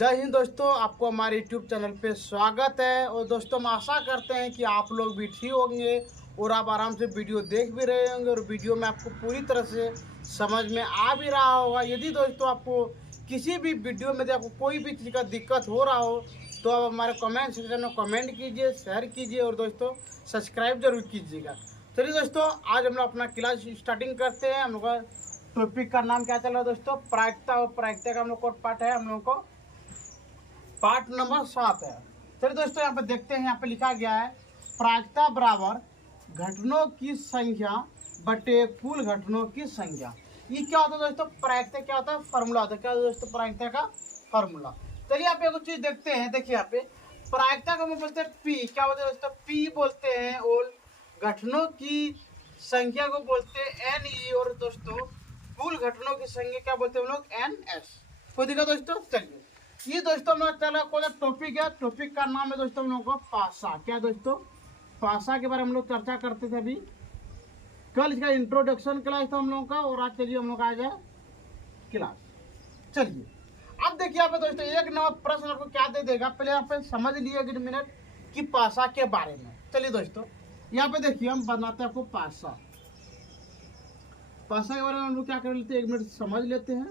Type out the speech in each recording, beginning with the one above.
जय हिंद दोस्तों, आपको हमारे YouTube चैनल पे स्वागत है। और दोस्तों हम आशा करते हैं कि आप लोग भी ठीक होंगे और आप आराम से वीडियो देख भी रहे होंगे और वीडियो में आपको पूरी तरह से समझ में आ भी रहा होगा। यदि दोस्तों आपको किसी भी वीडियो में आपको कोई भी चीज़ का दिक्कत हो रहा हो तो आप हमारे कमेंट सेक्शन में कमेंट कीजिए, शेयर कीजिए और दोस्तों सब्सक्राइब जरूर कीजिएगा। चलिए दोस्तों, आज हम लोग अपना क्लास स्टार्टिंग करते हैं। हम लोग का टॉपिक का नाम क्या चल रहा है दोस्तों? प्रायिकता। और प्रायिकता का हम लोग को पाठ है, हम लोग को पार्ट नंबर 7 है। चलिए दोस्तों, यहाँ पे देखते हैं। यहाँ पे लिखा गया है प्रायिकता बराबर घटनों की संख्या बटे कुल घटनों की संख्या। ये क्या होता है दोस्तों? प्रायिकता क्या होता है? फॉर्मूला होता है। क्या होता है दोस्तों? प्रायिकता का फॉर्मूला। चलिए यहाँ पे कुछ चीज देखते हैं। देखिए यहाँ पे प्रायिकता को हम बोलते हैं पी। क्या बोलते हैं दोस्तों? पी बोलते हैं। और घटनों की संख्या को बोलते हैं एन ई। और दोस्तों कुल घटनों की संख्या क्या बोलते हैं हम लोग? N S. कोई दिक्कत दोस्तों? चलिए ये दोस्तों हम लोग चला कौन टॉपिक है। टॉपिक का नाम है दोस्तों हम लोग को पासा। क्या दोस्तों? पासा के बारे में हम लोग चर्चा करते थे अभी। कल इसका इंट्रोडक्शन क्लास था हम लोगों का और आज चलिए हम लोग आ जाए क्लास। चलिए अब देखिए यहाँ पे दोस्तों एक नंबर प्रश्न आपको क्या दे देगा, पहले यहाँ पे समझ लिए एक मिनट कि पासा के बारे में। चलिए दोस्तों यहाँ पे देखिए हम बनाते हैं आपको पासा। पासा के बारे में हम लोग क्या कर लेते हैं, एक मिनट समझ लेते हैं।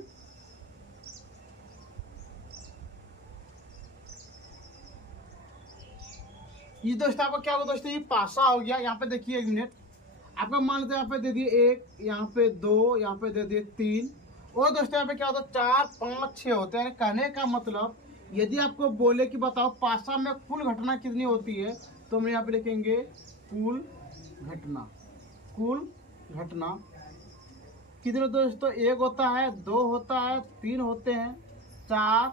ये दोस्तों आपको क्या होगा दोस्तों? ये पासा हो गया। यहाँ पे देखिए एक मिनट, आपको मान लेते हैं यहाँ पे दे दिए 1, यहाँ पे 2, यहाँ पे दे दिए 3 और दोस्तों यहाँ पे क्या होता है 4, 5, 6 होते हैं। कहने का मतलब यदि आपको बोले कि बताओ पासा में कुल घटना कितनी होती है तो हम यहाँ पे लिखेंगे कुल घटना। कुल घटना कितने दोस्तों? 1 होता है, 2 होता है, 3 होते हैं, 4,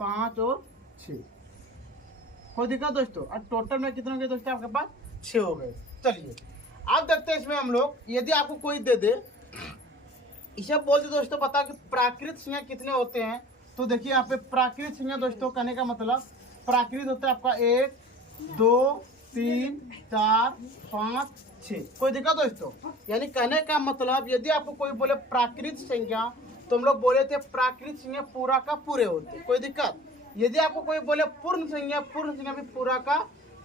5 और 6। कोई दिक्कत दोस्तों? और टोटल में कितने हो गए दोस्तों? आपके पास 6 हो गए। चलिए अब देखते हैं इसमें हम लोग, यदि आपको कोई दे दे इसे बोलते दोस्तों बता कि प्राकृत संख्या कितने होते हैं, तो देखिए यहाँ पे प्राकृत संख्या दोस्तों कहने का मतलब प्राकृत होता है आपका 1, 2, 3, 4, 5, 6। कोई दिक्कत दोस्तों? यानी कहने का मतलब यदि आपको कोई बोले प्राकृत संख्या तो हम लोग बोले थे प्राकृत संख्या पूरा का पूरे होते। कोई दिक्कत? यदि आपको कोई बोले पूर्ण संख्या भी पूरा का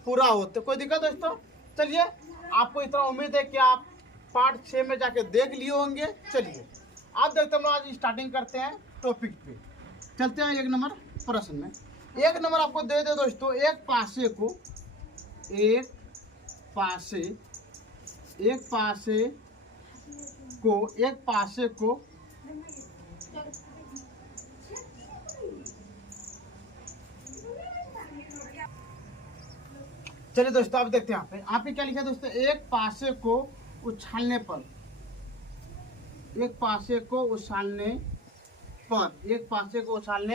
पूरा होते। कोई दिक्कत दोस्तों? चलिए आपको इतना उम्मीद है कि आप पार्ट 6 में जाके देख लिए होंगे। चलिए आप देखते हम आज स्टार्टिंग करते हैं टॉपिक पे। चलते हैं एक नंबर प्रश्न में। एक नंबर आपको दे दे दोस्तों एक पासे को चलिए दोस्तों आप देखते हैं यहाँ पे क्या लिखा है दोस्तों? एक पासे को उछालने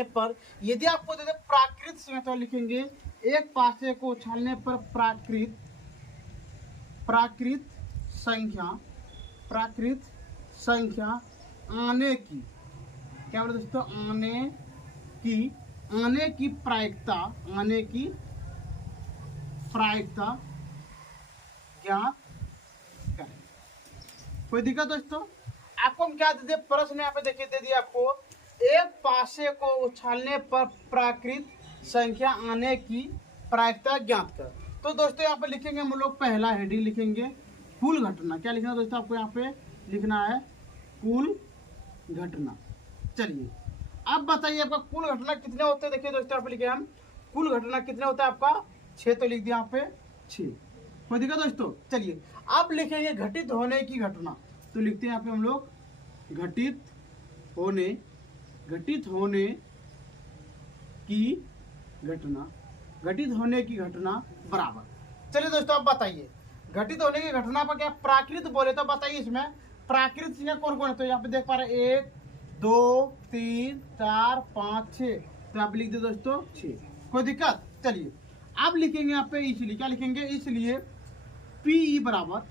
पर यदि आपको दे प्राकृत संख्या तो लिखेंगे एक पासे को उछालने पर प्राकृत संख्या आने की क्या बोले दोस्तों? आने की प्रायिकता ज्ञात करें। कोई दिक्कत दोस्तों? आपको हम क्या दे दिए प्रश्न यहाँ पे देखिए दे दिया आपको एक पासे को उछालने पर प्राकृत संख्या आने की प्रायिकता ज्ञात कर। तो दोस्तों यहाँ पे लिखेंगे हम लोग पहला हेडिंग लिखेंगे कुल घटना। क्या लिखना है दोस्तों? आपको यहाँ पे लिखना है कुल घटना। चलिए अब बताइए आपका कुल घटना कितने होते हैं? देखिए दोस्तों यहाँ पे लिखे हम कुल घटना कितने होता है आपका 6, तो लिख दिया यहाँ पे 6। कोई दिक्कत दोस्तों? चलिए अब लिखेंगे घटित होने की घटना, तो लिखते हैं यहाँ पे हम लोग घटित होने की घटना बराबर। चलिए दोस्तों अब बताइए घटित होने की घटना पर क्या प्राकृत बोले तो बताइए इसमें प्राकृत संख्या कौन कौन है? तो यहाँ पे देख पा रहे 1, 2, 3, 4, 5, 6, तो यहाँ पे लिख दे दोस्तों 6। कोई दिक्कत? चलिए अब लिखेंगे यहाँ पे इसलिए क्या लिखेंगे? इसलिए पी बराबर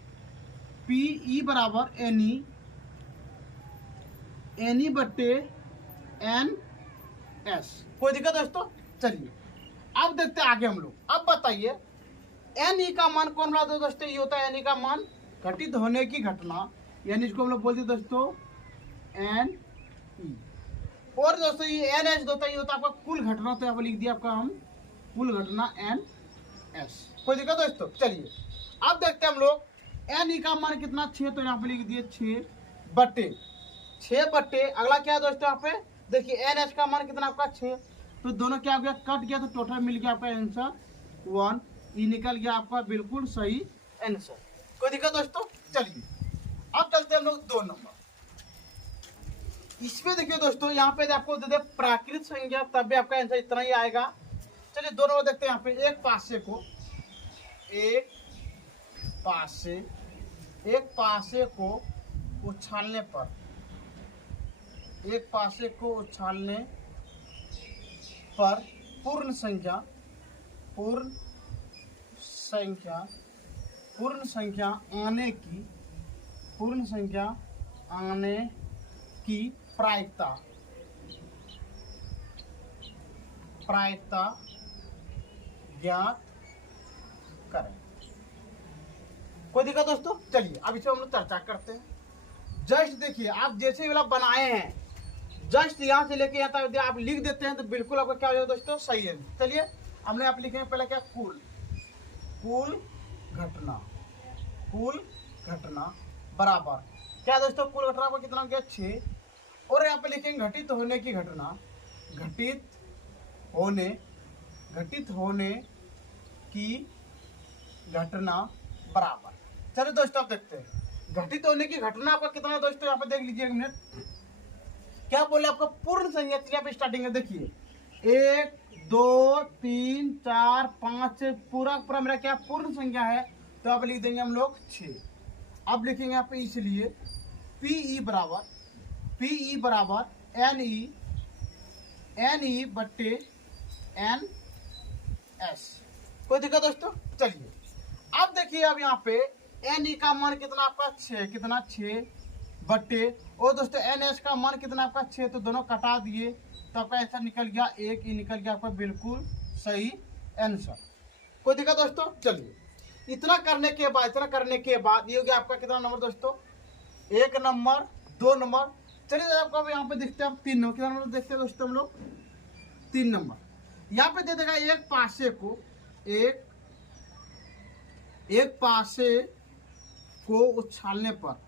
एनी बट्टे एन एस। कोई दिक्कत दोस्तों? चलिए अब देखते हैं आगे हम लोग। अब बताइए एन ई का मान कौन बना दो दोस्तों? ये होता है एन ई का मान घटित होने की घटना, यानी इसको हम लोग बोलते दोस्तों एन ई। और दोस्तों ये एन एच होता है, ये होता है आपका कुल घटना, तो यहाँ पर लिख दिया आपका हम कुल घटना एन एस। कोई दिक्कत दोस्तों? चलिए अब देखते हैं हम लोग एन ई का मान कितना 6, तो यहाँ पे लिख दिए 6/6 अगला क्या है दोस्तों यहाँ पे देखिए एन एच का मान कितना आपका 6, तो दोनों क्या हो गया कट गया, तो टोटल मिल गया आपका आंसर 1, ये निकल गया आपका बिल्कुल सही आंसर। कोई दिक्कत दोस्तों? चलिए अब चलते हैं हम लोग 2 नंबर। इसमें देखिए दोस्तों यहाँ पे आपको दे दे प्राकृत संख्या, तब भी आपका आंसर इतना ही आएगा। चलिए 2 नंबर देखते हैं। यहाँ पे एक पासे को उछालने पर, पूर्ण संख्या आने की प्रायिकता ज्ञात करें। कोई दिक्कत दोस्तों? चलिए अब इसे हम लोग चर्चा करते हैं। जस्ट देखिए आप जैसे वाला बनाए हैं, जस्ट यहाँ से लेके यहाँ तक आप लिख देते हैं तो बिल्कुल आपका क्या हो जाएगा दोस्तों? सही है। चलिए हमने आप लिखे पहले क्या, कुल घटना बराबर क्या दोस्तों? कुल घटना को कितना हो गया 6, और यहाँ पे लिखेंगे घटित होने की घटना, बराबर। चलिए दोस्तों आप देखते हैं घटित होने की घटना आपका कितना है दोस्तों? यहाँ पे देख लीजिए 1 मिनट, क्या बोले आपका पूर्ण संख्या। यहाँ पे स्टार्टिंग है देखिए 1 2 3 4 5 पूरा मेरा क्या पूर्ण संख्या है, तो आप लिख देंगे हम लोग 6। अब लिखेंगे यहाँ पे इसलिए पीई बराबर एन बट्टे एन एस। कोई दिक्कत दोस्तों? चलिए अब देखिए अब यहाँ पे एन ई का मान कितना आपका 6 बट्टे, और दोस्तों एन एस का मान कितना आपका 6, तो दोनों कटा दिए तो आपका आंसर निकल गया 1, ये निकल गया आपका बिल्कुल सही आंसर। कोई दिक्कत दोस्तों? चलिए इतना करने के बाद ये हो गया आपका कितना नंबर दोस्तों? 1 नंबर, 2 नंबर। चलिए आपको अब यहाँ पे देखते हैं 3 नंबर, कितना नंबर देखते हैं दोस्तों हम लोग? 3 नंबर। यहाँ पे दे देगा एक पासे को उछालने पर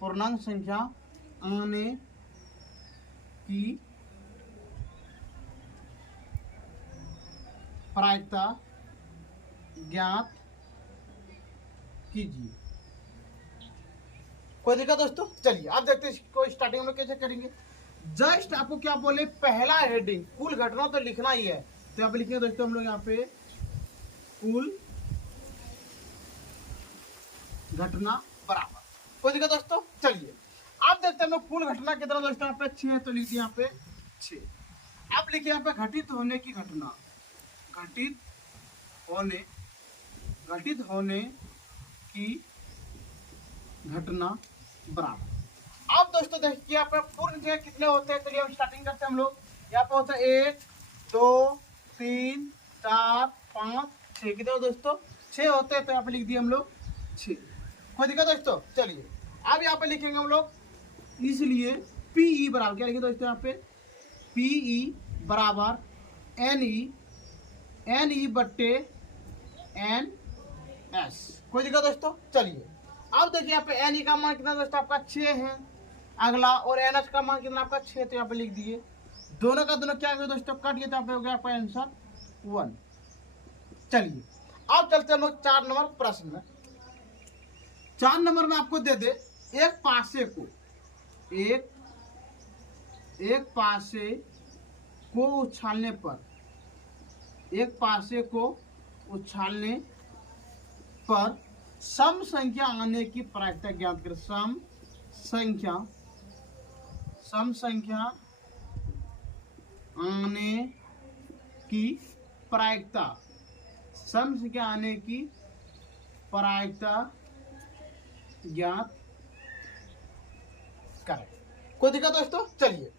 पूर्णांक संख्या आने की प्रायिकता ज्ञात कीजिए। कोई दिक्कत दोस्तों? चलिए आप देखते हैं इसको स्टार्टिंग में कैसे करेंगे। जस्ट आपको क्या बोले पहला हेडिंग कुल घटना तो लिखना ही है, तो यहाँ पे लिखेंगे दोस्तों हम लोग यहाँ पे कुल घटना बराबर। कोई दिक्कत दोस्तों? चलिए आप देखते हैं हम लोग कुल घटना कितना दोस्तों? यहाँ पे 6 है, तो लिखिए यहाँ पे 6। आप लिखिए यहाँ पे घटित होने की घटना, घटित होने की घटना बराबर। अब दोस्तों देखिए यहाँ पे पूर्ण संख्या कितने होते हैं, चलिए हम स्टार्टिंग करते हैं हम लोग। यहाँ पे होता है 1 2 3 4 5 6, कितने दोस्तों? 6 होते हैं, तो यहाँ पे लिख दिए हम लोग 6। कोई दिक्कत दोस्तों? चलिए अब यहाँ पे लिखेंगे हम लोग इसलिए पीई बराबर क्या लिखे दोस्तों? यहाँ पे पीई बराबर एन ई बट्टे एन एस। कोई दिक्कत दोस्तों? चलिए अब देखिए यहाँ पे एन ई का मान कितना दोस्तों? आपका 6 है अगला, और एन एच का मान कितना आपका 6, तो यहाँ पे लिख दिए। दोनों का दोनों क्या हो गया दोस्तों? कट गया, तो यहाँ पे हो गया आपका आंसर 1। चलिए अब चलते हैं हम लोग 4 नंबर प्रश्न में। 4 नंबर में आपको दे दे एक पासे को उछालने पर सम संख्या आने की प्रायिकता ज्ञात करें। सम संख्या आने की प्रायिकता, ज्ञात करें। कोई दिक्कत दोस्तों? चलिए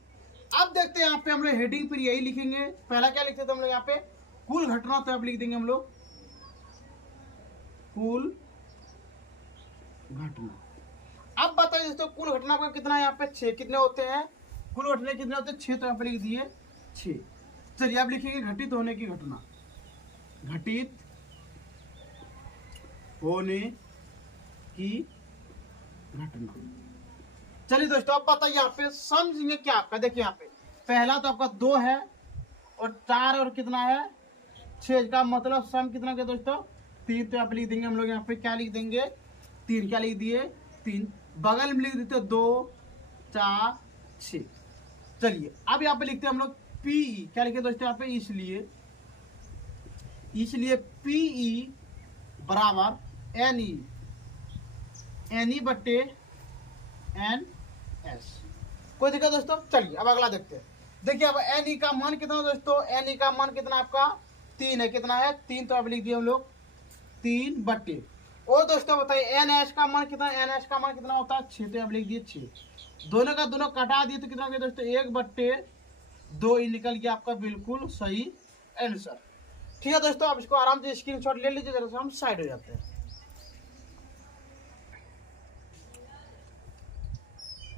अब देखते हैं यहाँ पे हम लोग हेडिंग फिर यही लिखेंगे। पहला क्या लिखते थे हम लोग यहाँ पे? कुल घटना, तो अब लिख देंगे हम लोग कुल घटना। अब बताइए दोस्तों कुल घटना का कितना है यहाँ पे? 6। कितने होते हैं कुल घटना? कितने होते हैं? 6। तो यहाँ पे लिख दिए 6। चलिए अब लिखेंगे घटित होने की घटना। घटित होने की घटना। चलिए दोस्तों अब बताइए यहाँ पे समझेंगे क्या आपका। देखिए यहाँ पे पहला तो आपका 2 है और 4 और कितना है 6 का मतलब सम कितना क्या दोस्तों? 3। तो यहाँ पे लिख देंगे हम लोग यहाँ पे क्या लिख देंगे? 3। क्या लिख दिए? 3। बगल में लिख देते 2 4 6। चलिए अब यहाँ पे लिखते हैं हम लोग पीई। क्या लिखे दोस्तों यहाँ पे? इसलिए पीई बराबर एन ई बट्टे एन एस। कोई दिक्कत दोस्तों? चलिए अब अगला देखते हैं। देखिए अब एन ई का मान कितना दोस्तों? एन ई का मान कितना आपका? 3 है। कितना है? 3। तो अब लिख दिए हम लोग 3 बट्टे। और दोस्तों बताइए एन एस का मान कितना? एन एस का मान कितना होता है? 6। तो अब लिख दिए 6। दोनों का दोनों कटा दिए तो कितना हो गया दोस्तों? 1 बट्टे 2 निकल गया आपका बिल्कुल सही आंसर। ठीक है दोस्तों, अब इसको आराम से स्क्रीनशॉट ले लीजिए, जरा से हम साइड हो जाते हैं।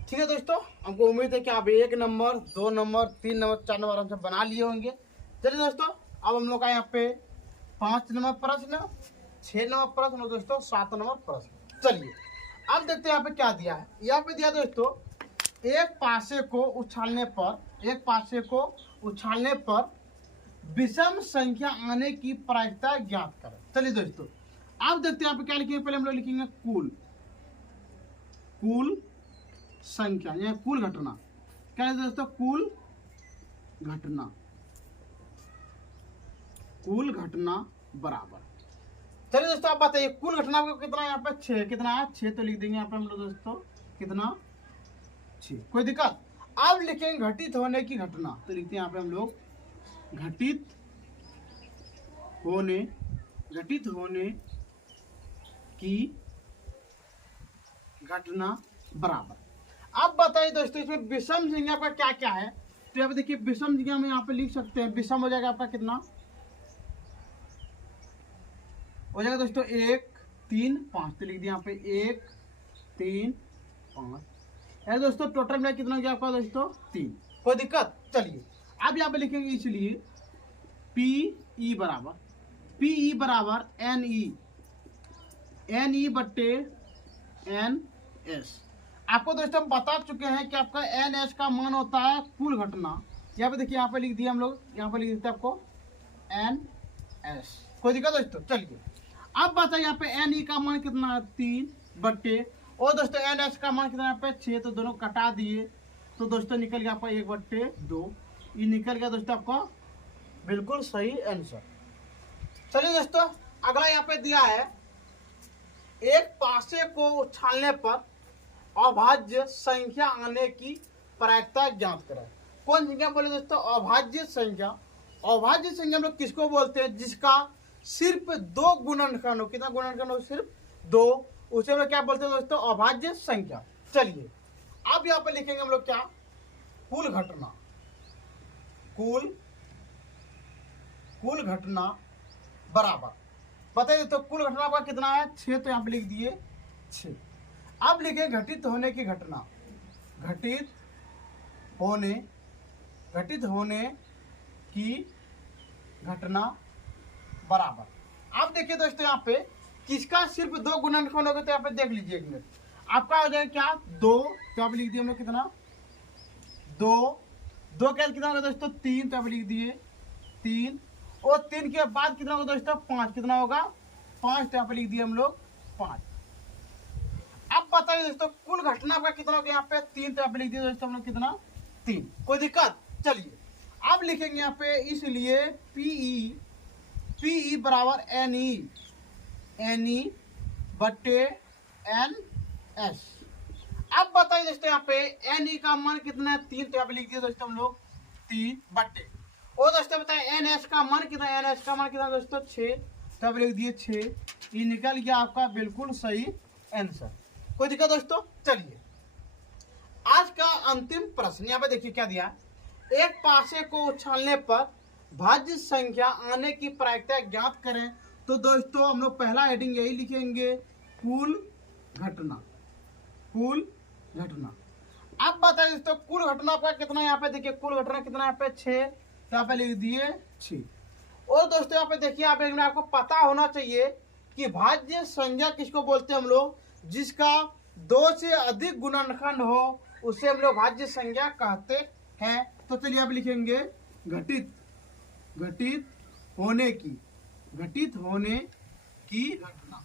ठीक है दोस्तों, हमको उम्मीद है कि आप 1 नंबर 2 नंबर 3 नंबर 4 नंबर आराम से बना लिए होंगे। चलिए दोस्तों अब हम लोग का यहाँ पे 5 नंबर प्रश्न, 6 नंबर प्रश्न और दोस्तों 7 नंबर प्रश्न। चलिए अब देखते हैं यहाँ पे क्या दिया है। यहाँ पे दिया दोस्तों एक पासे को उछालने पर विषम संख्या आने की प्रायिकता ज्ञात करें। चलिए दोस्तों अब देखते हैं यहाँ पे क्या लिखेंगे। पहले हम लोग लिखेंगे कुल संख्या या कुल घटना। क्या है दोस्तों? कुल घटना बराबर। चलिए दोस्तों आप बताइए कुल घटना को कितना यहाँ पे? 6। कितना है? 6। तो लिख देंगे यहाँ पे हम लोग दोस्तों कितना? 6। कोई दिक्कत? अब लिखेंगे घटित होने की घटना। तो लिखते हैं यहाँ पे हम लोग घटित होने की घटना बराबर। अब बताइए दोस्तों इसमें विषम संख्या का क्या क्या है? तो यहाँ पे देखिए विषम संख्या में यहाँ पे लिख सकते हैं। विषम हो जाएगा आपका कितना? हो जाएगा दोस्तों 1 3 5। तो लिख दिया यहाँ पे 1 3 5 है दोस्तों। टोटल में कितना हो गया आपका दोस्तों? 3। कोई दिक्कत? चलिए अब यहाँ पे लिखेंगे इसलिए पीई बराबर एन ई बट्टे एन एस। आपको दोस्तों हम बता चुके हैं कि आपका एन एस का मान होता है कुल घटना। यहाँ पे देखिए यहाँ पे लिख दिया हम लोग, यहाँ पे लिख देते हैं आपको एन एस। कोई दिक्कत दोस्तों? चलिए अब बताइए यहाँ पे एन ई का मान कितना है? 3 बट्टे और दोस्तों एन एस का मान कितना यहाँ पे? 6। तो दोनों कटा दिए तो दोस्तों निकल गया आपका 1 बट्टे 2। ये निकल गया दोस्तों आपका बिल्कुल सही आंसर। चलिए दोस्तों अगला यहाँ पे दिया है एक पासे को उछालने पर अभाज्य संख्या आने की प्रायिकता ज्ञात करें। कौन संख्या बोले दोस्तों? अभाज्य संख्या। अभाज्य संख्या हम लोग किसको बोलते हैं? जिसका सिर्फ 2 गुणनखंड हो। कितना गुणनखंड हो? सिर्फ 2। उसे हम लोग क्या बोलते हैं दोस्तों? अभाज्य संख्या। चलिए अब यहाँ पे लिखेंगे हम लोग क्या? कुल घटना बराबर। बताइए तो कुल घटना का कितना है? 6। तो यहाँ पे लिख दिए 6। अब लिखे घटित होने की घटना। घटित होने की घटना बराबर। अब देखिए दोस्तों यहाँ पे किसका सिर्फ 2 गुणनखंड होगा? तो यहाँ पे देख लीजिए 1 मिनट। आपका हो जाएगा क्या? 2। तो आप लिख दिए हम लोग कितना? 2 क्या कितना होगा दोस्तों? 3। तो आप लिख दिए 3 और 3 के बाद कितना होगा दोस्तों? 5। कितना होगा? 5। तो यहाँ पे लिख दिए हम लोग 5। अब बताइए दोस्तों कुल घटना का कितना हो गया यहाँ पे? 3। तो यहाँ पे लिख दिए दोस्तों हम लोग कितना? 3। कोई दिक्कत? चलिए अब लिखेंगे यहाँ पे इसलिए पीई बराबर एन ई बट्टे एन एस। अब बताइए दोस्तों यहाँ पे एन ई का मान कितना है? 3। तो यहाँ पे लिख दिए दोस्तों हम लोग 3 बट्टे और दोस्तों बताए एन एस का मान कितना? एन एस का मान कितना दोस्तों? 6। तो आप लिख दिए 6। ये निकल गया आपका बिल्कुल सही आंसर। कोई दिक्कत दोस्तों? चलिए आज का अंतिम प्रश्न यहाँ पे देखिए क्या दिया। एक पासे को उछालने पर भाज्य संख्या आने की प्रायिकता ज्ञात करें। तो दोस्तों हम लोग पहला हेडिंग यही लिखेंगे, कुल घटना। कुल घटना। अब बताइए दोस्तों कुल घटना का कितना, यहाँ पे देखिए कुल घटना कितना, यहाँ पे 6, यहाँ पे लिख दिए 6। और दोस्तों यहाँ पे देखिए आप एक आपको पता होना चाहिए कि भाज्य संख्या किसको बोलते हैं हम लोग, जिसका 2 से अधिक गुणनखंड हो उसे हम लोग भाज्य संख्या कहते हैं। तो चलिए आप लिखेंगे घटित, घटित होने की, घटित होने की घटना।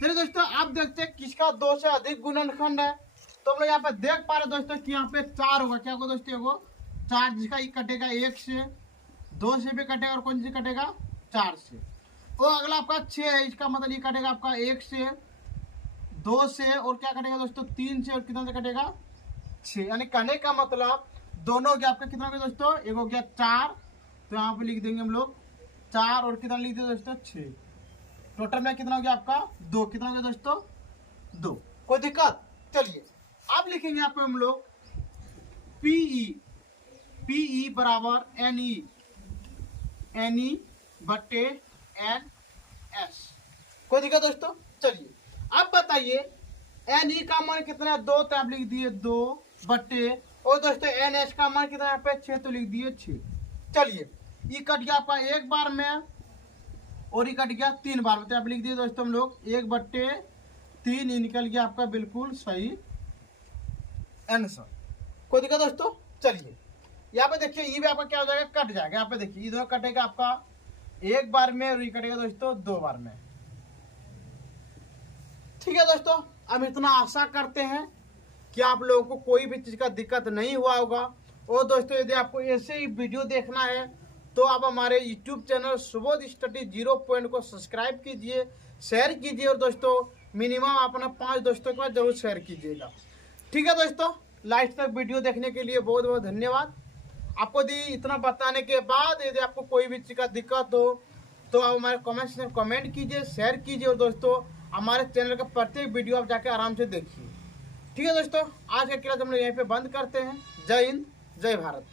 चलिए दोस्तों आप देखते हैं किसका 2 से अधिक गुणनखंड है। तो हम लोग यहाँ पे देख पा रहे दोस्तों कि यहाँ पे 4 होगा। क्या होगा दोस्तों, वो 4 जिसका ये कटेगा 1 से, 2 से भी कटेगा और कौन से कटेगा 4 से। और अगला आपका 6 है, इसका मतलब ये कटेगा आपका 1 से, 2 से और क्या कटेगा दोस्तों 3 से और कितना से कटेगा 6। यानी कहने का मतलब दोनों हो गया आपका कितना हो गया दोस्तों, एक हो गया 4, तो यहाँ पे लिख देंगे हम लोग 4 और कितना लिख देंगे दोस्तों 6। टोटल में कितना हो गया आपका 2, कितना हो गया दोस्तों 2। कोई दिक्कत। चलिए अब लिखेंगे यहाँ पे हम लोग पीई, पीई बराबर एनई, एनई बटे एन एस। कोई दिक्कत दोस्तों। चलिए अब बताइए एनई का मान कितना है 2, तो आप लिख दिए 2 बटे, और दोस्तों एन एस का मान कितना है पे 6, तो लिख दिए 6। चलिए ये कट गया आपका 1 बार में और ये कट गया 3 बार में, तो आप लिख दिए दोस्तों हम लोग 1 बटे 3, ये निकल गया आपका बिल्कुल सही आंसर। कोई दिक्कत दोस्तों। चलिए यहाँ पे देखिए ये भी आपका क्या हो जाएगा, कट जाएगा। यहाँ पे देखिए ये दोनों कटेगा आपका 1 बार में और ये कटेगा दोस्तों 2 बार में। ठीक है दोस्तों, हम इतना आशा करते हैं कि आप लोगों को कोई भी चीज़ का दिक्कत नहीं हुआ होगा। और दोस्तों यदि आपको ऐसे ही वीडियो देखना है तो आप हमारे YouTube channel Subodh study 0 point को सब्सक्राइब कीजिए, शेयर कीजिए और दोस्तों मिनिमम अपना 5 दोस्तों के पास जरूर शेयर कीजिएगा। ठीक है दोस्तों, लास्ट तक वीडियो देखने के लिए बहुत बहुत धन्यवाद। आपको इतना बताने के बाद यदि आपको कोई भी चीज़ का दिक्कत हो तो आप हमारे कमेंट सेक्शन में कमेंट कीजिए, शेयर कीजिए और दोस्तों हमारे चैनल का प्रत्येक वीडियो आप जाके आराम से देखिए। ठीक है दोस्तों, आज का क्लास हम लोग यहीं पे बंद करते हैं। जय हिंद, जय भारत।